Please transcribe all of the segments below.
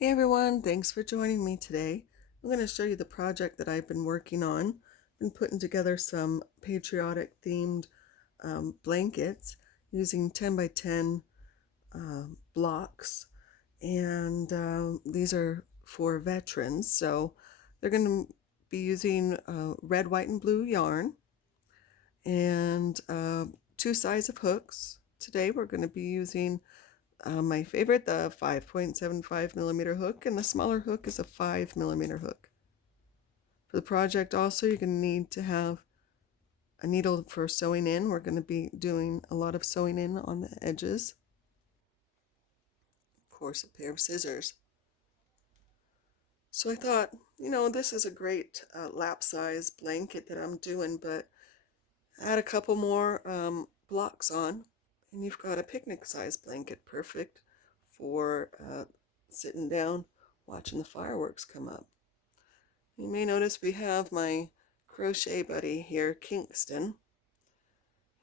Hey everyone, thanks for joining me today. I'm going to show you the project that I've been working on. Been putting together some patriotic themed blankets using 10 by 10 blocks, and these are for veterans. So they're going to be using red, white, and blue yarn and two size of hooks. Today we're going to be using my favorite, the 5.75 millimeter hook, and the smaller hook is a 5 millimeter hook. For the project also, you're going to need to have a needle for sewing in. We're going to be doing a lot of sewing in on the edges. Of course, a pair of scissors. So I thought, this is a great lap size blanket that I'm doing, but add a couple more blocks on, and you've got a picnic size blanket, perfect for sitting down watching the fireworks come up. You may notice we have my crochet buddy here, Kingston.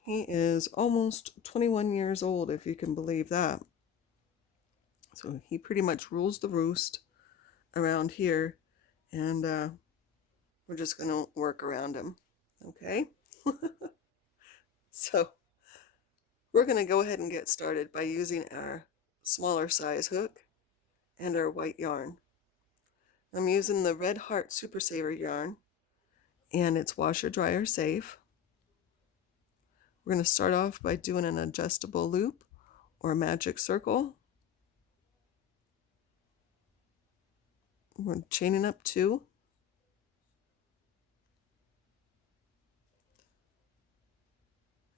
He is almost 21 years old, if you can believe that. So he pretty much rules the roost around here, and we're just going to work around him, okay? So we're going to go ahead and get started by using our smaller size hook and our white yarn. I'm using the Red Heart Super Saver yarn, and it's washer dryer safe. We're going to start off by doing an adjustable loop or a magic circle. We're chaining up 2.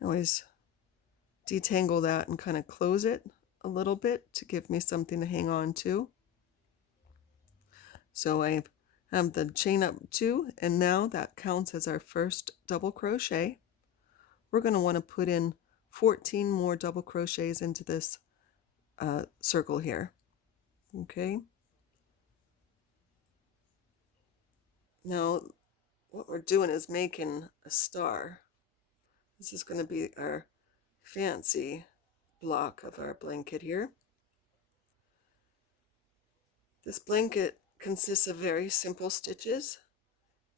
Always detangle that and kind of close it a little bit to give me something to hang on to. So I have the chain up 2, and now that counts as our first double crochet. We're going to want to put in 14 more double crochets into this circle here. Okay. Now what we're doing is making a star. This is going to be our fancy block of our blanket here. This blanket consists of very simple stitches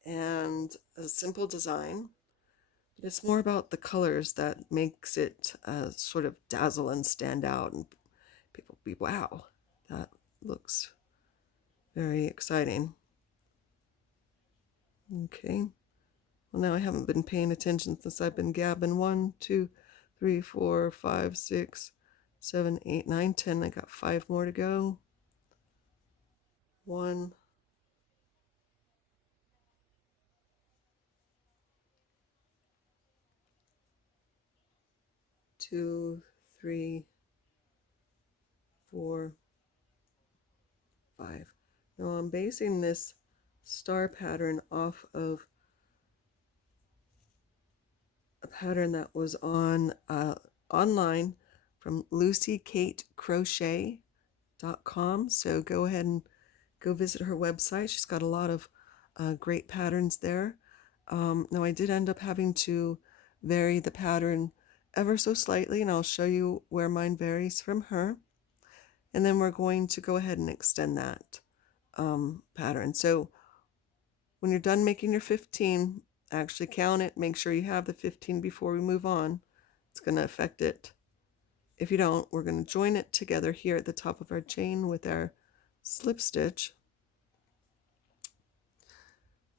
and a simple design. But it's more about the colors that makes it sort of dazzle and stand out, and people be, wow, that looks very exciting. Okay. Well, now I haven't been paying attention since I've been gabbing. 1, 2, 3, 4, 5, 6, 7, 8, 9, 10. I got 5 more to go. 1, 2, 3, 4, 5. Now I'm basing this star pattern off of a pattern that was on online from lucykatecrochet.com. So go ahead and go visit her website. She's got a lot of great patterns there. Now I did end up having to vary the pattern ever so slightly, and I'll show you where mine varies from her. And then we're going to go ahead and extend that pattern. So when you're done making your 15, actually count it, make sure you have the 15 before we move on. It's going to affect it. If you don't, we're going to join it together here at the top of our chain with our slip stitch.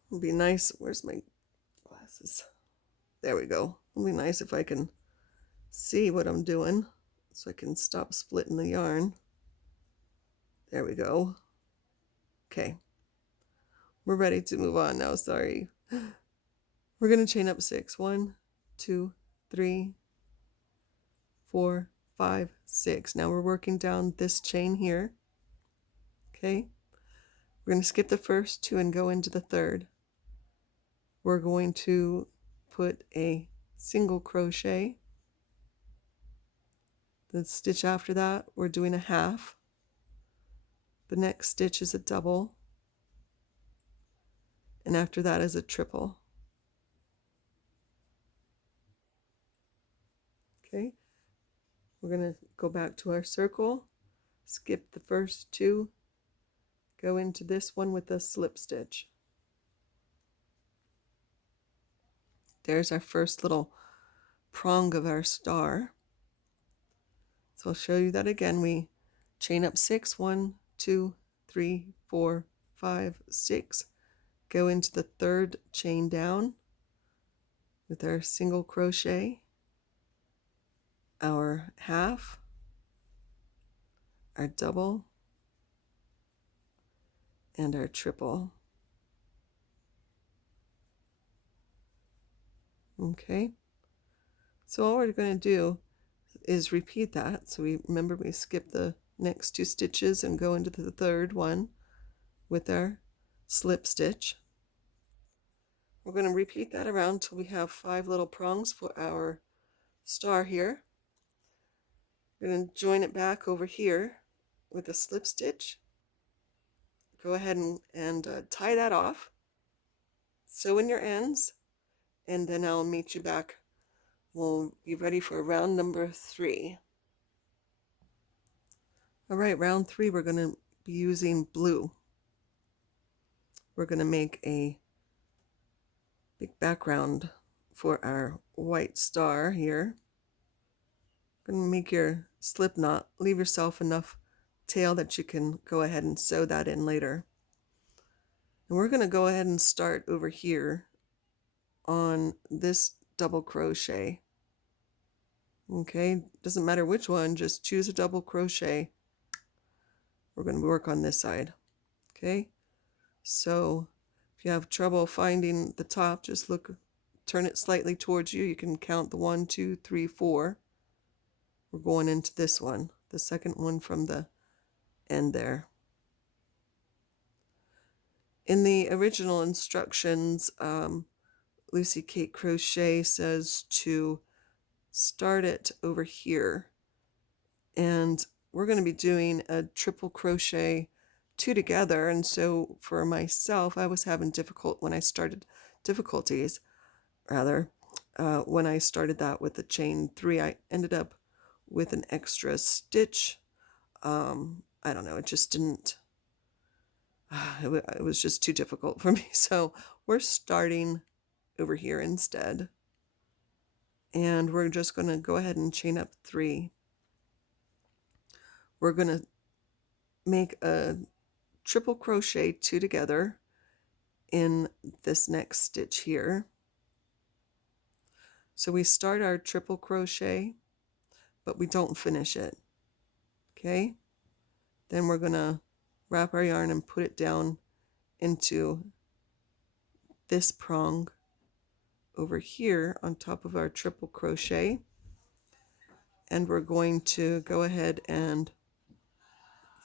It'll be nice. Where's my glasses? There we go. It'll be nice if I can see what I'm doing so I can stop splitting the yarn. There we go. Okay. We're ready to move on now. Sorry. We're going to chain up 6. 1, 2, 3, 4, 5, 6. Now we're working down this chain here. Okay. We're going to skip the first 2 and go into the third. We're going to put a single crochet. The stitch after that, we're doing a half. The next stitch is a double. And after that is a triple. Okay. We're going to go back to our circle, skip the first 2, go into this one with a slip stitch. There's our first little prong of our star. So I'll show you that again. We chain up 6, 1, 2, 3, 4, 5, 6. Go into the third chain down with our single crochet, our half, our double, and our triple. Okay, so all we're going to do is repeat that. So we skip the next 2 stitches and go into the third one with our slip stitch. We're going to repeat that around until we have 5 little prongs for our star here. We're going to join it back over here with a slip stitch. Go ahead and tie that off. Sew in your ends, and then I'll meet you back. We'll be ready for round number 3. All right, round 3, we're going to be using blue. We're going to make a big background for our white star here. Going to make your slip knot. Leave yourself enough tail that you can go ahead and sew that in later. And we're going to go ahead and start over here on this double crochet. Okay, doesn't matter which one, just choose a double crochet. We're going to work on this side. Okay, so if you have trouble finding the top, just turn it slightly towards you. You can count the 1, 2, 3, 4. We're going into this one, the second one from the end there. In the original instructions, Lucy Kate Crochet says to start it over here, and we're going to be doing a triple crochet 2 together. And so for myself, I was having difficulties when I started that with the chain 3. I ended up with an extra stitch. I don't know, it just didn't, it was just too difficult for me. So we're starting over here instead. And we're just going to go ahead and chain up 3. We're going to make a triple crochet 2 together in this next stitch here. So we start our triple crochet, but we don't finish it. Okay? Then we're going to wrap our yarn and put it down into this prong over here on top of our triple crochet. And we're going to go ahead and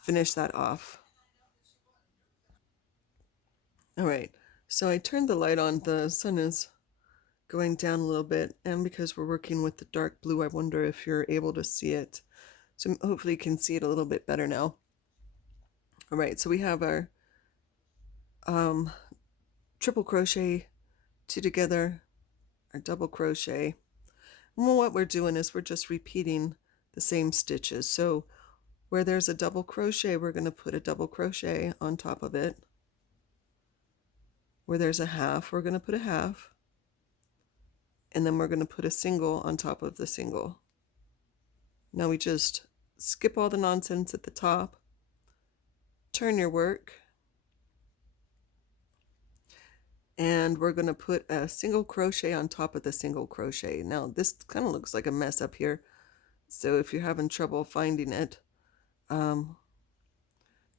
finish that off. All right, so I turned the light on. The sun is going down a little bit, and because we're working with the dark blue, I wonder if you're able to see it. So hopefully you can see it a little bit better now. All right, so we have our triple crochet 2 together, our double crochet. And what we're doing is we're just repeating the same stitches. So where there's a double crochet, we're going to put a double crochet on top of it. Where there's a half, we're going to put a half. And then we're going to put a single on top of the single. Now we just skip all the nonsense at the top, turn your work, and we're going to put a single crochet on top of the single crochet. Now this kind of looks like a mess up here, so if you're having trouble finding it, go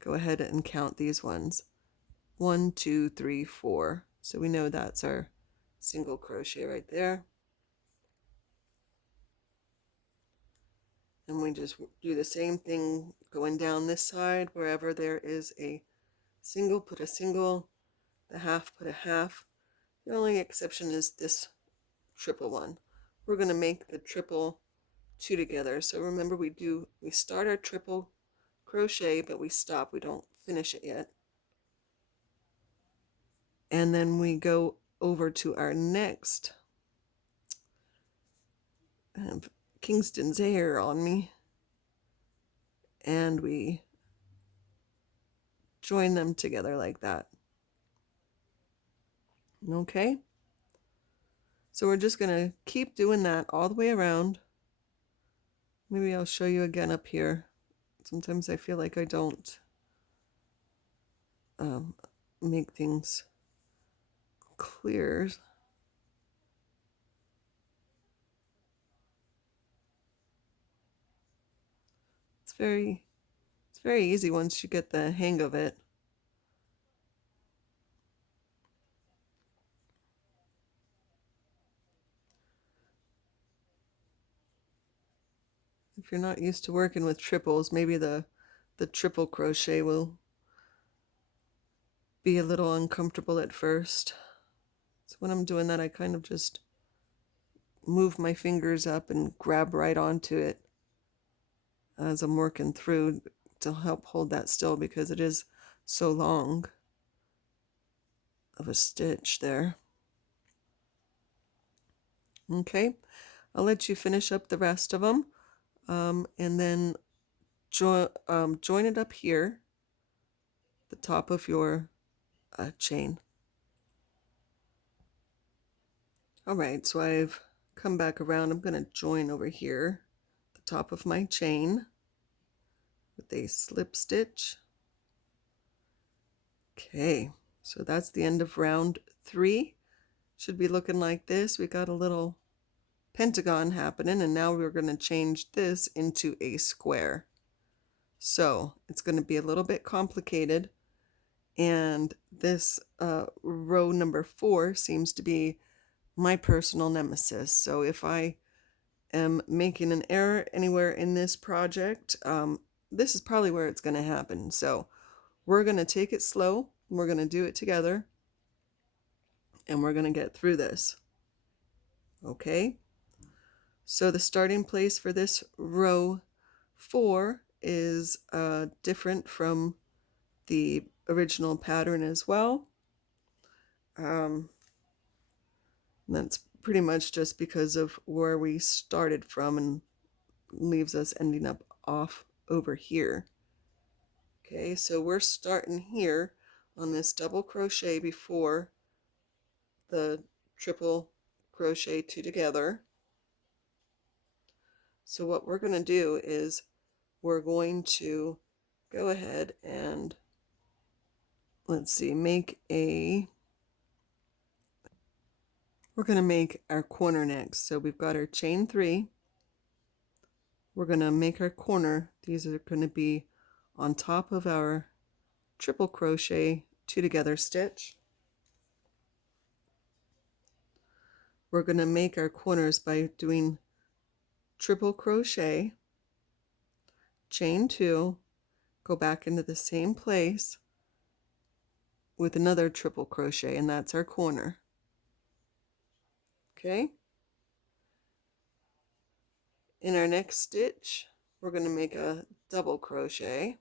ahead and count these ones. 1, 2, 3, 4. So we know that's our single crochet right there. And we just do the same thing going down this side. Wherever there is a single, put a single. The half, put a half. The only exception is this triple one. We're going to make the triple 2 together. So remember, we start our triple crochet, but we stop. We don't finish it yet. And then we go over to our next. I have Kingston's hair on me. And we join them together like that. Okay, so we're just going to keep doing that all the way around. Maybe I'll show you again up here. Sometimes I feel like I don't make things clear. It's very easy once you get the hang of it. If you're not used to working with triples, maybe the triple crochet will be a little uncomfortable at first. So when I'm doing that, I kind of just move my fingers up and grab right onto it as I'm working through to help hold that still, because it is so long of a stitch there. Okay, I'll let you finish up the rest of them, and then join it up here, the top of your chain. All right, so I've come back around. I'm going to join over here, the top of my chain, with a slip stitch. Okay, so that's the end of round 3. Should be looking like this. We got a little pentagon happening, and now we're going to change this into a square. So it's going to be a little bit complicated, and this row number 4 seems to be my personal nemesis. So if I am making an error anywhere in this project, this is probably where it's going to happen. So we're going to take it slow, we're going to do it together, and we're going to get through this. Okay, so the starting place for this row 4 is different from the original pattern as well. That's pretty much just because of where we started from, and leaves us ending up off over here. Okay, so we're starting here on this double crochet before the triple crochet 2 together. So what we're going to do is we're going to go ahead and, let's see, we're going to make our corner next. So we've got our chain 3. We're going to make our corner. These are going to be on top of our triple crochet 2 together stitch. We're going to make our corners by doing triple crochet, chain 2, go back into the same place with another triple crochet, and that's our corner. Okay, in our next stitch we're going to make a double crochet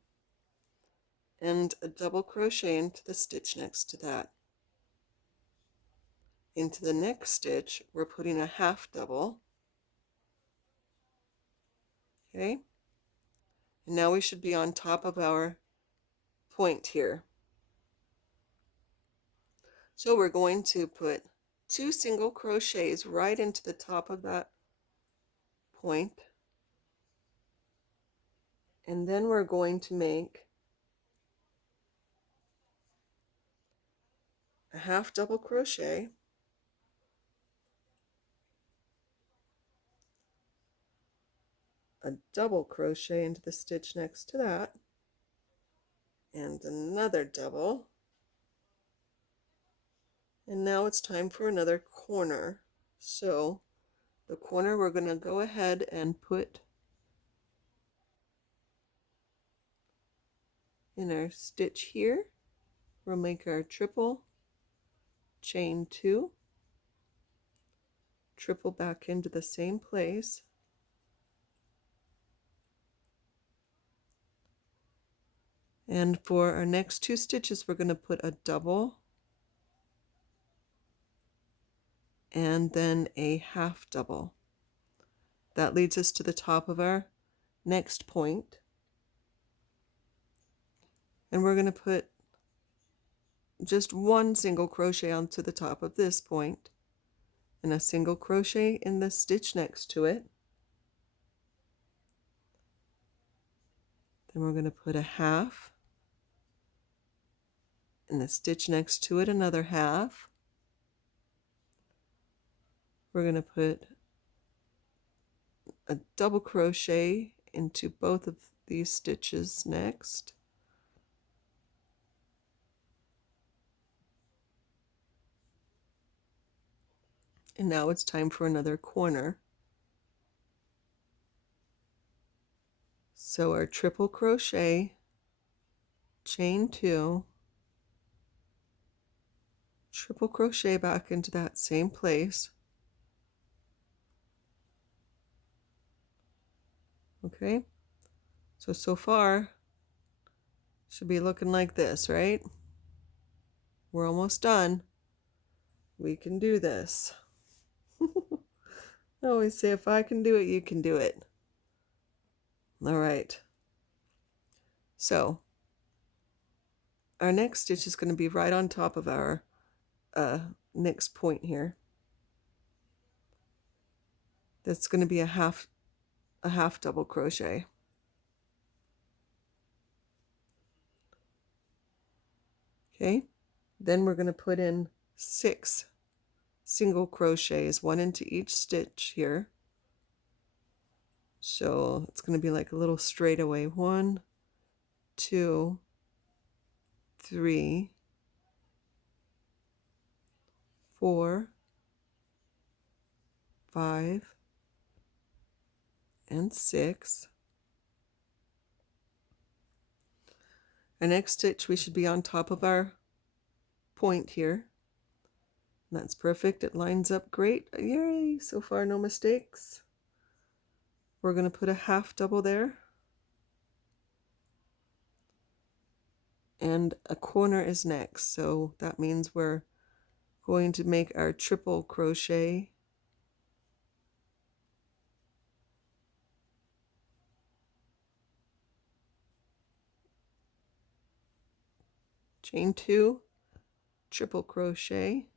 and a double crochet into the stitch next to that. Into the next stitch we're putting a half double. Okay, and now we should be on top of our point here. So we're going to put 2 single crochets right into the top of that point, and then we're going to make a half double crochet, a double crochet into the stitch next to that, and another double. And now it's time for another corner. So the corner we're going to go ahead and put in our stitch here. We'll make our triple, chain 2, triple back into the same place, and for our next 2 stitches we're going to put a double and then a half double. That leads us to the top of our next point, and we're going to put just one single crochet onto the top of this point and a single crochet in the stitch next to it. Then we're going to put a half in the stitch next to it, another half. We're going to put a double crochet into both of these stitches next. And now it's time for another corner. So our triple crochet, chain 2, triple crochet back into that same place. Okay, so far should be looking like this, right? We're almost done. We can do this. I always say, if I can do it, you can do it. All right. So our next stitch is going to be right on top of our next point here. That's going to be a half double crochet. Okay, then we're going to put in 6 single crochets, 1 into each stitch here. So it's going to be like a little straightaway. 1, 2, 3, 4, 5, and 6. Our next stitch, we should be on top of our point here. And that's perfect. It lines up great. Yay! So far, no mistakes. We're going to put a half double there. And a corner is next. So that means we're going to make our triple crochet. Chain 2, triple crochet.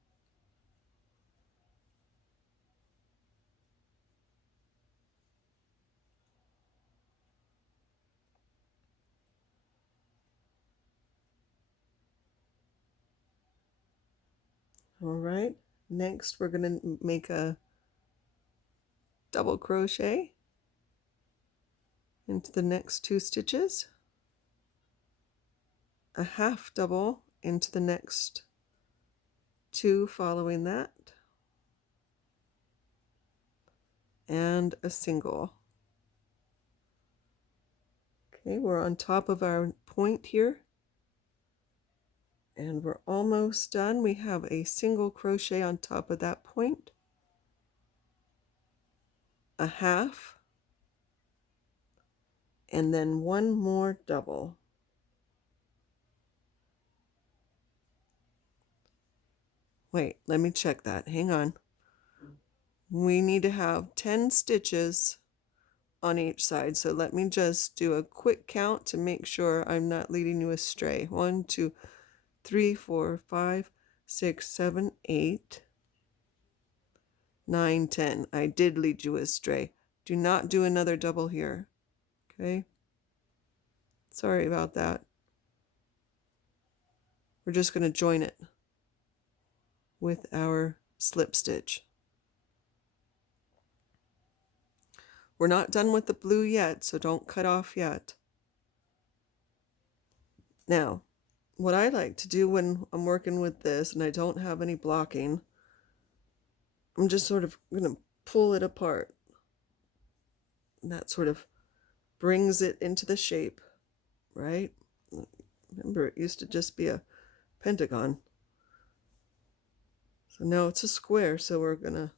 All right, next we're going to make a double crochet into the next 2 stitches, a half double into the next 2 following that, and a single. Okay, we're on top of our point here, and we're almost done. We have a single crochet on top of that point, a half, and then 1 more double. Wait, let me check that. Hang on. We need to have 10 stitches on each side. So let me just do a quick count to make sure I'm not leading you astray. 1, 2, 3, 4, 5, 6, 7, 8, 9, 10. I did lead you astray. Do not do another double here. Okay? Sorry about that. We're just going to join it with our slip stitch. We're not done with the blue yet, so don't cut off yet. Now, what I like to do when I'm working with this and I don't have any blocking, I'm just sort of going to pull it apart. And that sort of brings it into the shape, right? Remember, it used to just be a pentagon. So now it's a square, so we're going to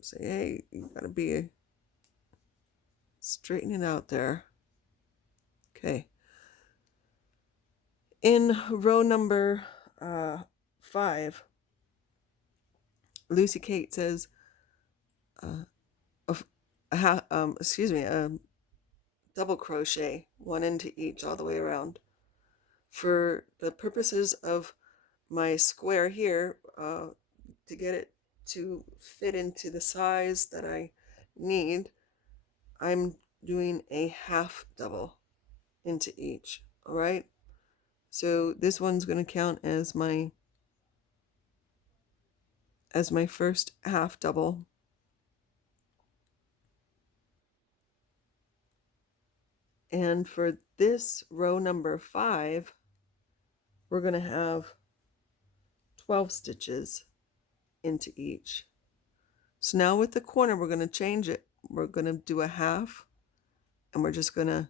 say, hey, you got to be straighten it out there. Okay. In row number 5, Lucy Kate says, a double crochet, 1 into each all the way around. For the purposes of my square here, to get it to fit into the size that I need, I'm doing a half double into each. All right. So this one's going to count as my first half double. And for this row number 5, we're going to have 12 stitches into each. So now with the corner, we're going to change it. We're going to do a half, and we're just going to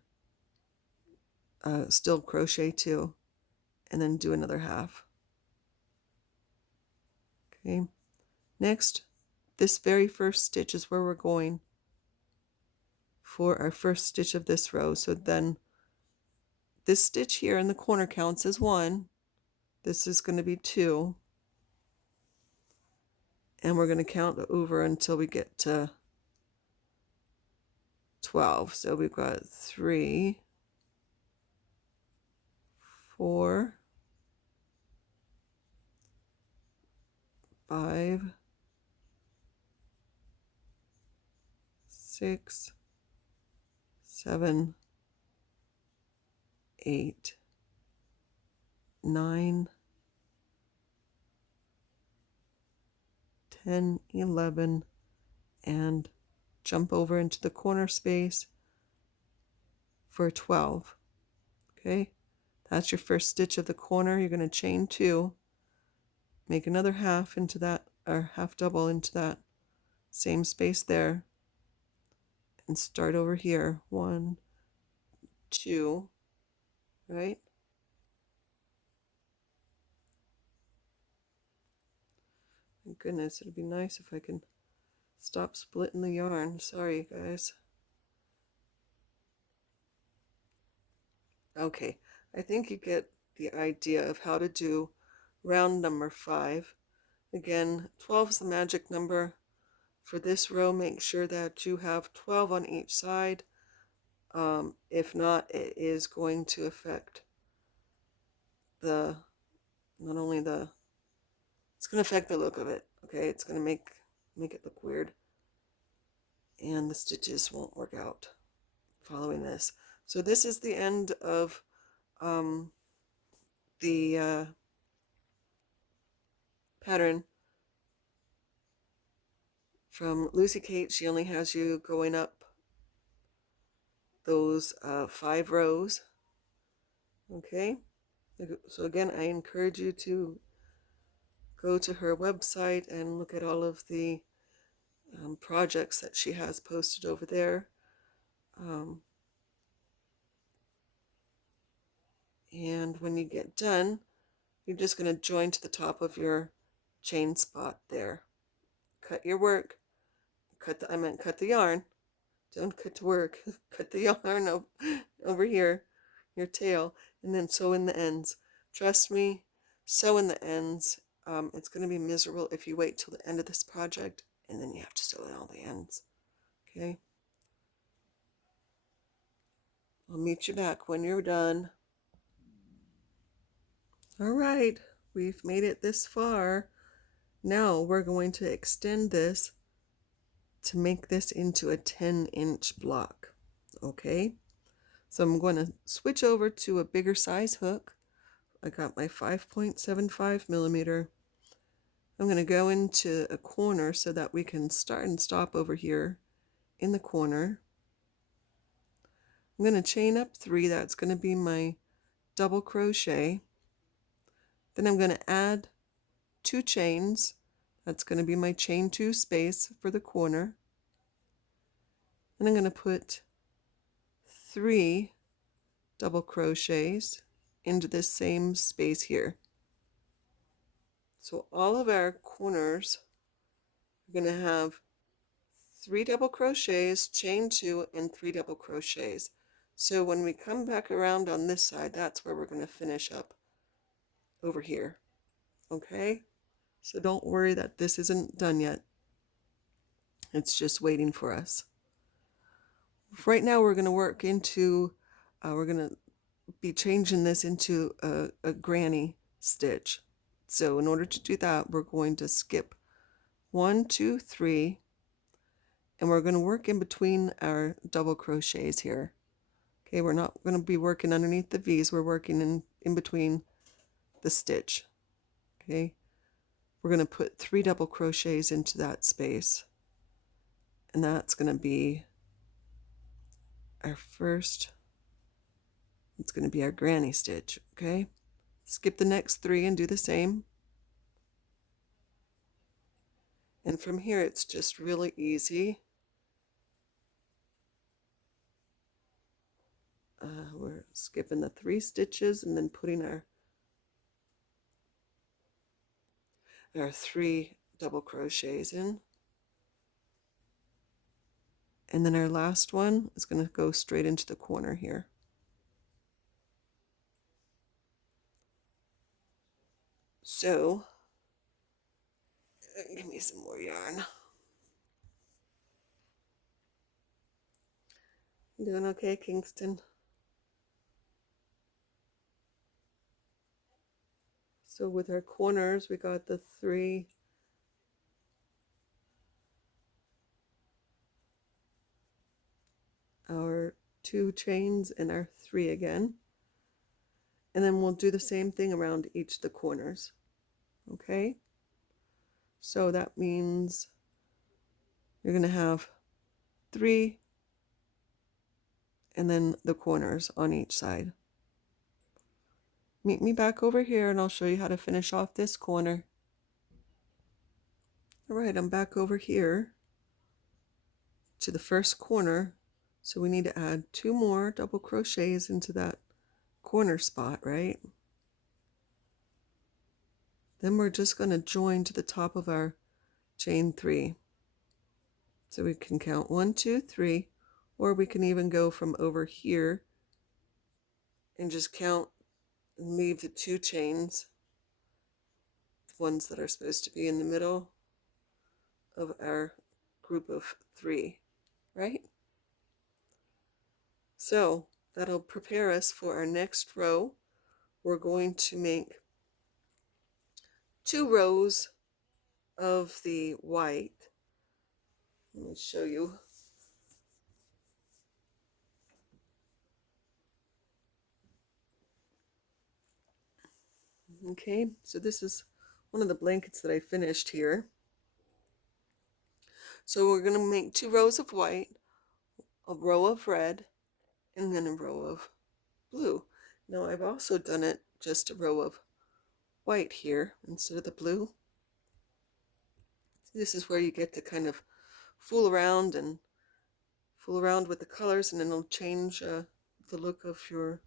still crochet 2 and then do another half. Okay. Next, this very first stitch is where we're going for our first stitch of this row. So then this stitch here in the corner counts as 1. This is going to be 2. And we're going to count over until we get to 12. So we've got 3, 4, 5, 6, 7, 8, 9, 10, 11, and jump over into the corner space for 12. Okay, that's your first stitch of the corner. You're going to chain 2, make another half into that, or half double into that same space there, and start over here. 1, 2, right? My goodness, it'd be nice if I can stop splitting the yarn. Sorry, guys. Okay, I think you get the idea of how to do round number 5. Again, 12 is the magic number. For this row, make sure that you have 12 on each side. If not, it is going to affect the, not only the, it's going to affect the look of it. Okay, it's going to make it look weird. And the stitches won't work out following this. So this is the end of the pattern from Lucy Kate. She only has you going up those 5 rows. Okay, so again, I encourage you to go to her website and look at all of the projects that she has posted over there. And when you get done, you're just going to join to the top of your chain spot there. Cut your work. Cut the yarn. Don't cut to work. Cut the yarn over here, your tail, and then sew in the ends. Trust me, sew in the ends. It's going to be miserable if you wait till the end of this project and then you have to sew in all the ends. Okay? I'll meet you back when you're done. All right, we've made it this far. Now we're going to extend this to make this into a 10-inch block. Okay? So I'm going to switch over to a bigger size hook. I got my 5.75 millimeter. I'm going to go into a corner so that we can start and stop over here in the corner. I'm going to chain up 3. That's going to be my double crochet. Then I'm going to add 2 chains. That's going to be my chain 2 space for the corner. And I'm going to put 3 double crochets into this same space here. So all of our corners are going to have 3 double crochets, chain 2, and 3 double crochets. So when we come back around on this side, that's where we're going to finish up over here. Okay? So don't worry that this isn't done yet. It's just waiting for us. Right now we're going to work into, we're going to be changing this into a granny stitch. So in order to do that, we're going to skip 1, 2, 3, and we're going to work in between our double crochets here. Okay, we're not going to be working underneath the V's, we're working in between the stitch. Okay, we're going to put 3 double crochets into that space, and that's going to be our first, it's going to be our granny stitch. Okay, skip the next 3 and do the same. And from here it's just really easy. We're skipping the 3 stitches and then putting our 3 double crochets in. And then our last one is going to go straight into the corner here. So, give me some more yarn. Doing okay, Kingston? So with our corners, we got the 3 our 2 chains and our 3 again. And then we'll do the same thing around each of the corners. Okay? So that means you're going to have 3 and then the corners on each side. Meet me back over here and I'll show you how to finish off this corner. All right, I'm back over here to the first corner. So we need to add 2 more double crochets into that corner spot, right? Then we're just going to join to the top of our chain 3. So we can count 1, 2, 3, or we can even go from over here and just count and leave the 2 chains, the ones that are supposed to be in the middle of our group of 3, right? So that'll prepare us for our next row. We're going to make 2 rows of the white. Let me show you. Okay, so this is one of the blankets that I finished here. So we're going to make 2 rows of white, a row of red, and then a row of blue. Now I've also done it just a row of white here instead of the blue. This is where you get to kind of fool around with the colors, and then it'll change the look of your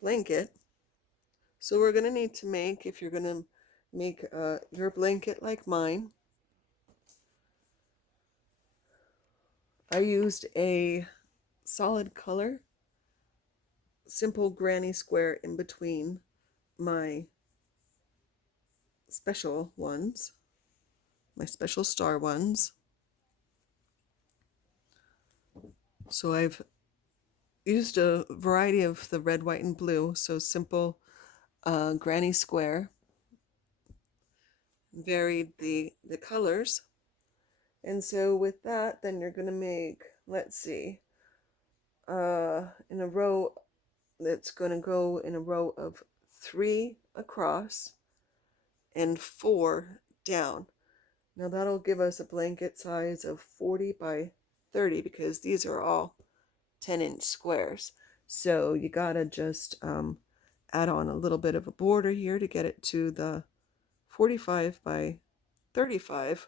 blanket. So we're going to need to make, if you're going to make your blanket like mine, I used a solid color, simple granny square in between my special ones, my special star ones. So I've used a variety of the red, white, and blue, so simple granny square, varied the colors. And so with that, then you're going to make, let's see, in a row, that's going to go in a row of 3 across and 4 down. Now that'll give us a blanket size of 40 by 30 because these are all 10-inch squares. So you gotta just add on a little bit of a border here to get it to the 45 by 35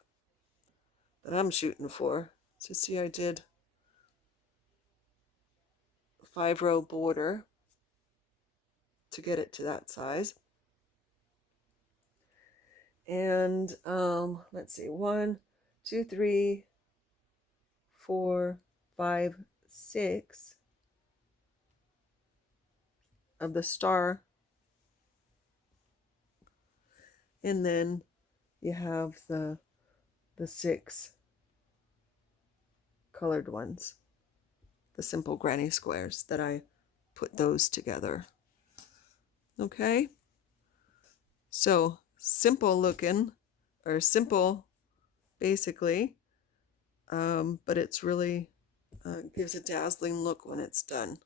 that I'm shooting for. So see, I did a 5-row border to get it to that size. And let's see, 1, 2, 3, 4, 5, 6 of the star, and then you have the 6 colored ones, the simple granny squares that I put those together. Okay, so simple looking, or simple basically, but it's really gives a dazzling look when it's done.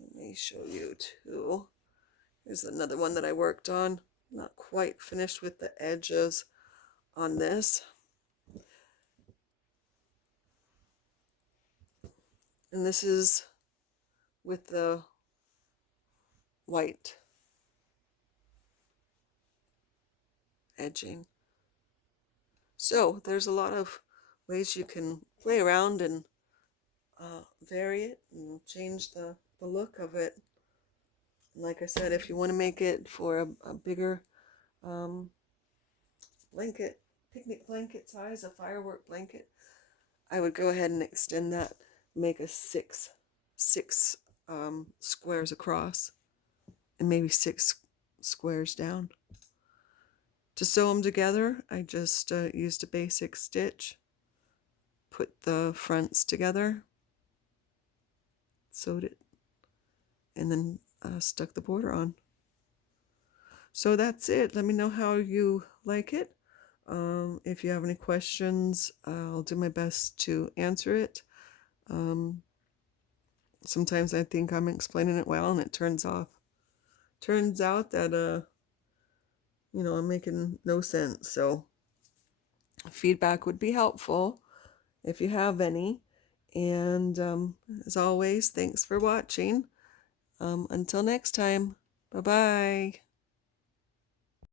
Let me show you too. Here's another one that I worked on. Not quite finished with the edges on this. And this is with the white edging. So there's a lot of ways you can play around and vary it and change the look of it. And like I said, if you want to make it for a bigger blanket, picnic blanket size, a firework blanket, I would go ahead and extend that, make a six squares across and maybe 6 squares down. To sew them together, I just used a basic stitch, put the fronts together, sewed it, and then stuck the border on. So that's it. Let me know how you like it. If you have any questions, I'll do my best to answer it. Sometimes I think I'm explaining it well, and it turns out that I'm making no sense. So feedback would be helpful if you have any. And as always, thanks for watching. Until next time, bye-bye.